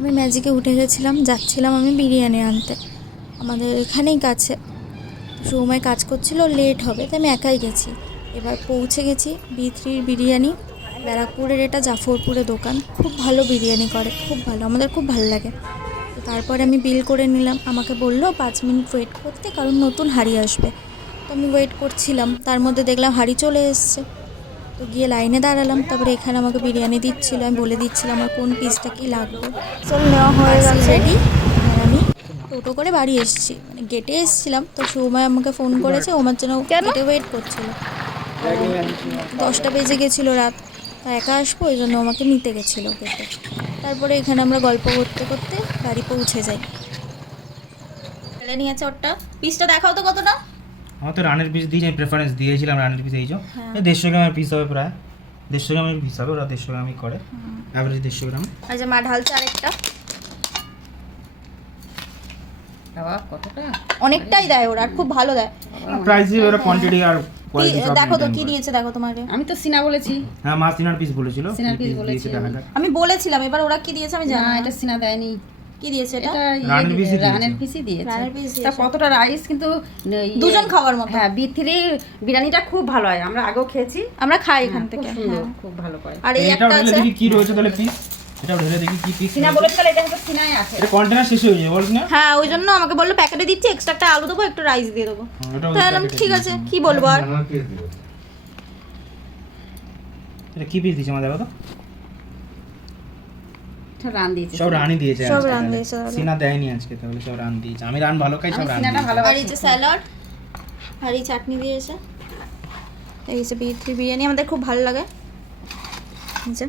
আমি ম্যাজিকে উঠে গেছিলাম, যাচ্ছিলাম আমি বিরিয়ানি আনতে। আমাদের এখানেই কাছে, সময় কাজ করছিল, লেট হবে, তাই আমি একাই গেছি। এবার পৌঁছে গেছি B3 বিরিয়ানি, ব্যারাকপুরের, এটা জাফরপুরে দোকান। খুব ভালো বিরিয়ানি করে, খুব ভালো, আমাদের খুব ভালো লাগে। তো তারপরে আমি বিল করে নিলাম। আমাকে বললো 5 মিনিট ওয়েট করতে, কারণ নতুন হাঁড়ি আসবে। তো আমি ওয়েট করছিলাম, তার মধ্যে দেখলাম হাঁড়ি চলে এসছে। তো গিয়ে লাইনে দাঁড়ালাম। তারপরে এখানে আমাকে বিরিয়ানি দিচ্ছিলো, আমি বলে দিচ্ছিলাম আমার কোন পিসটা কী লাগবে। চল নেওয়া হয়ে গেছে রেডি। আর আমি টোটো করে বাড়ি এসেছি, মানে গেটে এসেছিলাম। তো সময় আমাকে ফোন করেছে, আমার জন্য গেটে ওয়েট করছিল। 10টা বেজে গেছিলো রাত, তা একা আসবো, ওই জন্য আমাকে নিতে গেছিলো গেটে। তারপরে এখানে আমরা গল্প করতে করতে বাড়ি পৌঁছে যাই। ফেলে নিয়েছে ওরটা, পিসটা দেখাও তো কতটা। আমার তো রানের পিস দিয়েছি, আমি প্রেফারেন্স দিয়েছিলাম রানের পিস। এই যে 150 গ্রামের পিস হবে, প্রায় 150 গ্রামের পিস হবে, ওরা 150 গ্রামই করে, অ্যাভারেজ 150 গ্রাম। আর যে মা ঢালছে আরেকটা, বাবা কতটা, অনেকটাই দেয় ওরা, আর খুব ভালো দেয়। প্রাইসই ওরা কোয়ান্টিটি আর কোয়ালিটি সব দেখো তো maintain কি করে। দিয়েছে, দেখো তোমাকে। আমি তো সিনা বলেছি। হ্যাঁ, মা সিনার পিস বলেছিল, সিনার কি piece piece বলেছি দিয়েছে দেখা যাক। আমি বলেছিলাম, এবার ওরা কি দিয়েছে আমি জানি না, না। এটা সিনা দেয়নি, কি দিয়েছে এটা? এটা রানের piece-ই দিয়েছে। রানের পিসই দিয়েছে। রানের piece তা দিয়েছে। কতটা রাইস কিন্তু দুজন খাওয়ার মতো। হ্যাঁ, B3 বিরিয়ানিটা খুব ভালো হয়, আমরা আগেও খেয়েছি। আমরা খাই এখান খুব থেকে। সুন্দর, হ্যাঁ। খুব ভালো করে। আর এই এটা একটা ঢেলে আছে, দেখি কি রয়েছে তাহলে পিস, এটা ঢেলে দেখি কি পিস। সিনা বলেছে তাহলে এটা হচ্ছে সিনাই আছে। এটা কন্টেনার শেষ হয়ে যাবে, বলছ না? হ্যাঁ ওই জন্য আমাকে বললো প্যাকেটে দিচ্ছি, এক্সট্রা একটা আলু দেবো, একটু রাইস দিয়ে দেবো। এটা ওই তাহলে packet-এ ঠিক আছে, কি বলবো আর। এটা কি পিস দিয়েছে আমাদের, দেখো তো। এটা রান দিয়েছে। সব রানই দিয়েছে সব আজকে রান তাহলে। দিয়েছে তাহলে। সিনা দেয়নি আজকে, তাহলে সব রান দিয়েছে। আমি রান ভালো খাই, সব আমি রান সিনাটা দিয়েছে। ভালো আর এই যে স্যালাড, আর এই চাটনি দিয়েছে। এই যে B3 বিরিয়ানি আমাদের খুব ভালো লাগে। এই যে